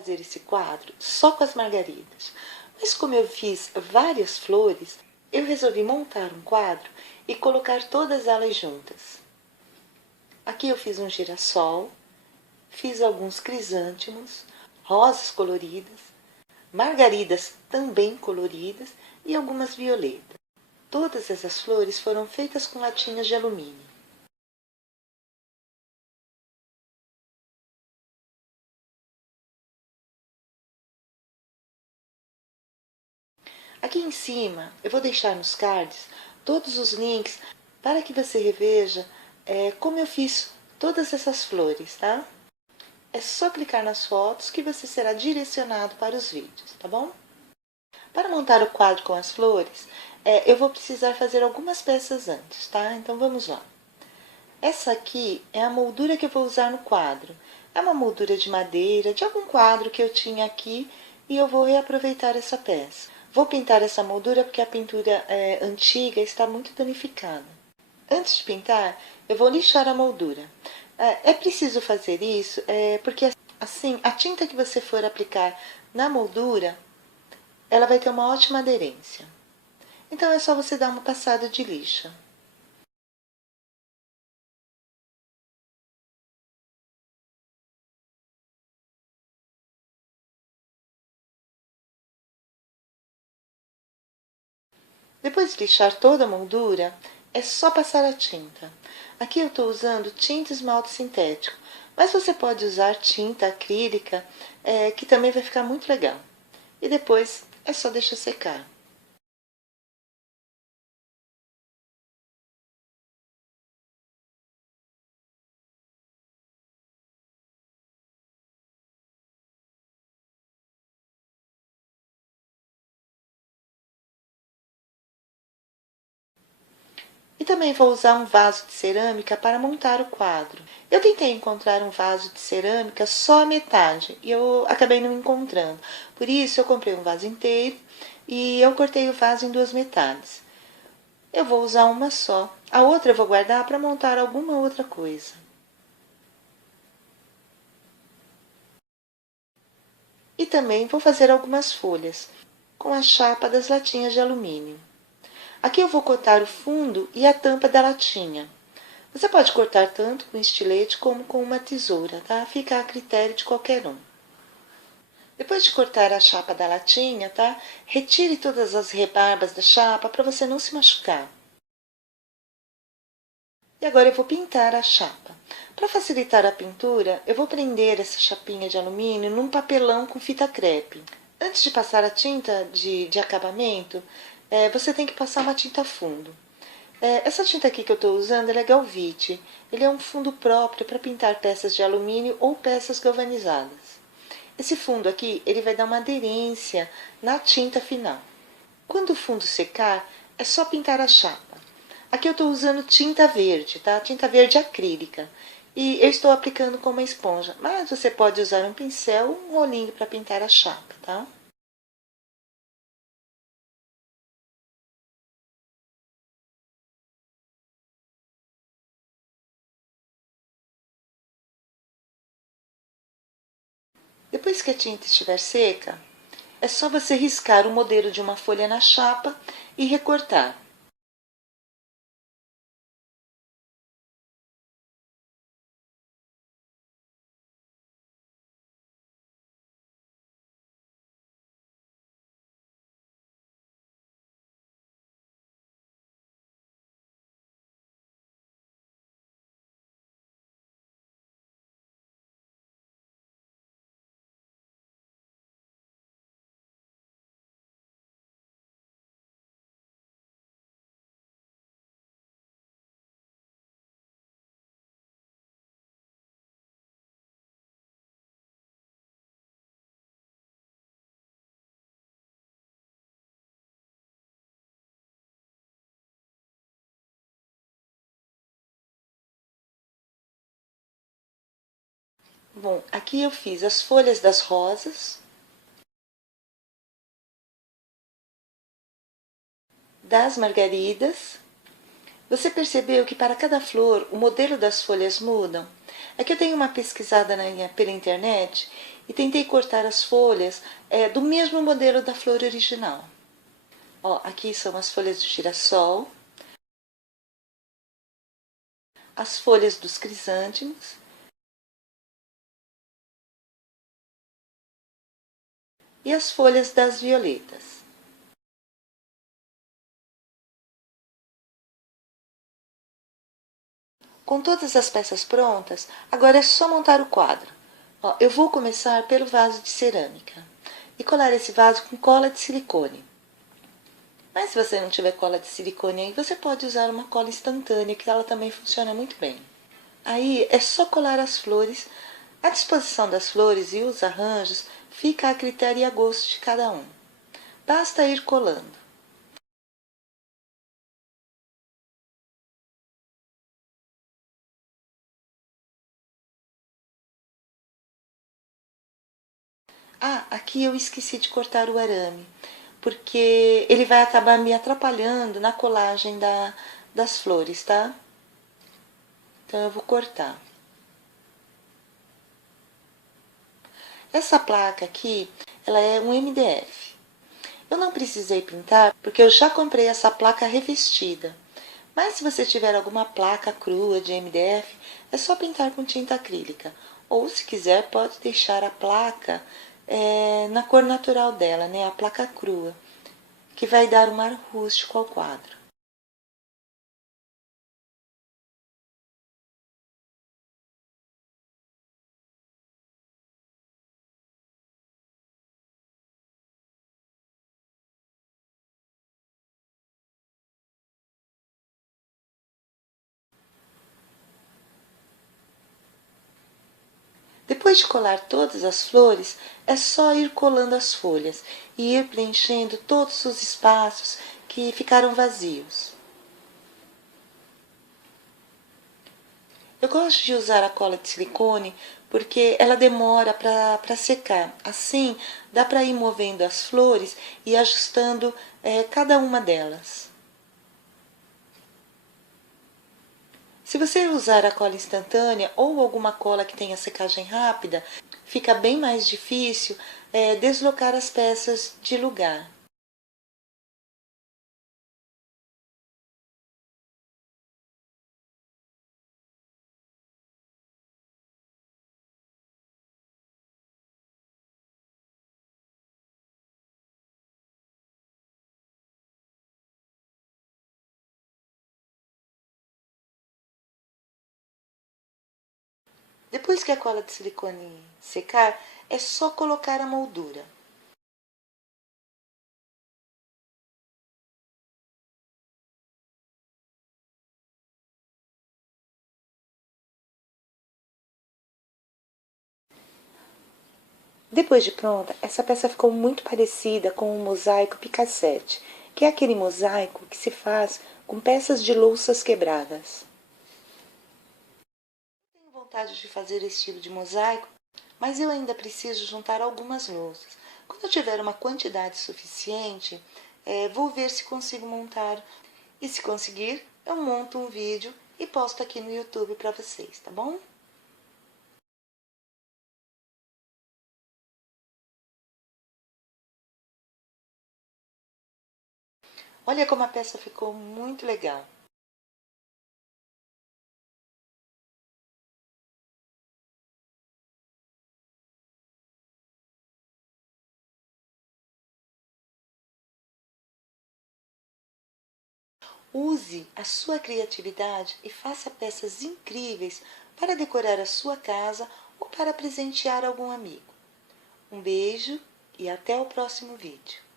fazer esse quadro só com as margaridas, mas como eu fiz várias flores, eu resolvi montar um quadro e colocar todas elas juntas. Aqui eu fiz um girassol, fiz alguns crisântemos, rosas coloridas, margaridas também coloridas e algumas violetas. Todas essas flores foram feitas com latinhas de alumínio. Aqui em cima eu vou deixar nos cards todos os links para que você reveja como eu fiz todas essas flores, tá? É só clicar nas fotos que você será direcionado para os vídeos, tá bom? Para montar o quadro com as flores, eu vou precisar fazer algumas peças antes, tá? Então vamos lá. Essa aqui é a moldura que eu vou usar no quadro. É uma moldura de madeira, de algum quadro que eu tinha aqui, e eu vou reaproveitar essa peça. Vou pintar essa moldura porque a pintura antiga está muito danificada. Antes de pintar, eu vou lixar a moldura. É preciso fazer isso porque assim a tinta que você for aplicar na moldura, ela vai ter uma ótima aderência. Então é só você dar uma passada de lixa. Depois de lixar toda a moldura, é só passar a tinta. Aqui eu estou usando tinta esmalte sintético, mas você pode usar tinta acrílica, que também vai ficar muito legal. E depois é só deixar secar. E também vou usar um vaso de cerâmica para montar o quadro. Eu tentei encontrar um vaso de cerâmica só a metade e eu acabei não encontrando. Por isso eu comprei um vaso inteiro e eu cortei o vaso em duas metades. Eu vou usar uma só, a outra eu vou guardar para montar alguma outra coisa. E também vou fazer algumas folhas com a chapa das latinhas de alumínio. Aqui eu vou cortar o fundo e a tampa da latinha. Você pode cortar tanto com estilete como com uma tesoura, tá? Fica a critério de qualquer um. Depois de cortar a chapa da latinha, tá? Retire todas as rebarbas da chapa para você não se machucar. E agora eu vou pintar a chapa. Para facilitar a pintura, eu vou prender essa chapinha de alumínio num papelão com fita crepe. Antes de passar a tinta de acabamento, você tem que passar uma tinta fundo. Essa tinta aqui que eu estou usando é Galvite. Ele é um fundo próprio para pintar peças de alumínio ou peças galvanizadas. Esse fundo aqui, ele vai dar uma aderência na tinta final. Quando o fundo secar, é só pintar a chapa. Aqui eu estou usando tinta verde, tá? Tinta verde acrílica. E eu estou aplicando com uma esponja, mas você pode usar um pincel ou um rolinho para pintar a chapa, tá? Depois que a tinta estiver seca, é só você riscar o modelo de uma folha na chapa e recortar. Bom, aqui eu fiz as folhas das rosas, das margaridas. Você percebeu que para cada flor o modelo das folhas mudam? É que eu dei uma pesquisada pela internet e tentei cortar as folhas do mesmo modelo da flor original. Ó, aqui são as folhas do girassol, as folhas dos crisântemos e as folhas das violetas. Com todas as peças prontas, agora é só montar o quadro. Ó, eu vou começar pelo vaso de cerâmica e colar esse vaso com cola de silicone. Mas se você não tiver cola de silicone aí, você pode usar uma cola instantânea, que ela também funciona muito bem. Aí é só colar as flores. A disposição das flores e os arranjos fica a critério e a gosto de cada um. Basta ir colando. Ah, aqui eu esqueci de cortar o arame, porque ele vai acabar me atrapalhando na colagem das flores, tá? Então eu vou cortar. Essa placa aqui, ela é um MDF. Eu não precisei pintar porque eu já comprei essa placa revestida. Mas se você tiver alguma placa crua de MDF, é só pintar com tinta acrílica. Ou se quiser, pode deixar a placa na cor natural dela, né? A placa crua, que vai dar um ar rústico ao quadro. Depois de colar todas as flores, é só ir colando as folhas e ir preenchendo todos os espaços que ficaram vazios. Eu gosto de usar a cola de silicone porque ela demora para secar. Assim, dá para ir movendo as flores e ajustando cada uma delas. Se você usar a cola instantânea ou alguma cola que tenha secagem rápida, fica bem mais difícil deslocar as peças de lugar. Depois que a cola de silicone secar, é só colocar a moldura. Depois de pronta, essa peça ficou muito parecida com um mosaico picassete, que é aquele mosaico que se faz com peças de louças quebradas. Tenho vontade de fazer esse tipo de mosaico, mas eu ainda preciso juntar algumas louças. Quando eu tiver uma quantidade suficiente, vou ver se consigo montar. E se conseguir, eu monto um vídeo e posto aqui no YouTube para vocês, tá bom? Olha como a peça ficou muito legal. Use a sua criatividade e faça peças incríveis para decorar a sua casa ou para presentear algum amigo. Um beijo e até o próximo vídeo.